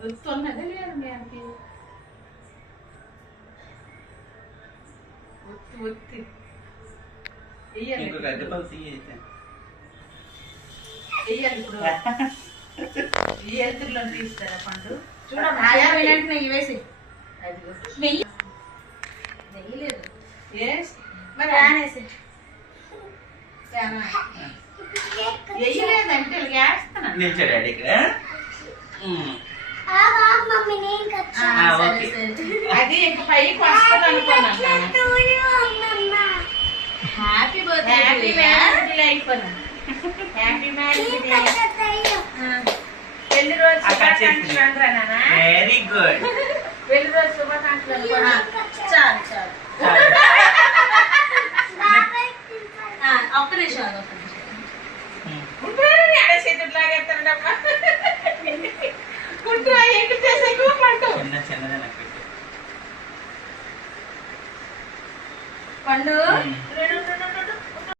గుర్తున్నదే లేదు మీకు ఒత్తి వెయ్యాలి ఇప్పుడు ఈ ఎత్తులో తీస్తారా పండు చూడండి వేసి నెయ్యలేదు మరి ఆనేసి వెయ్యలేదంటే వేస్తున్నాను అది ఇంక పైకి వస్తుంది అనుకున్నాను హ్యాపీ బర్త్డే హ్యాపీ మ్యారేజ్ అయిపోయినా హ్యాపీ మ్యారేజ్ పెళ్లి రోజు శుభాకాంక్షలు అంటారా నాన్న వెరీ గుడ్ పెళ్లి రోజు శుభాకాంక్షలు చాలు చాలు ఒక్క నిమిషం చేతులు లాగేస్తాడమ్మా గుంటూ ఏంటి చేసే పండు పండు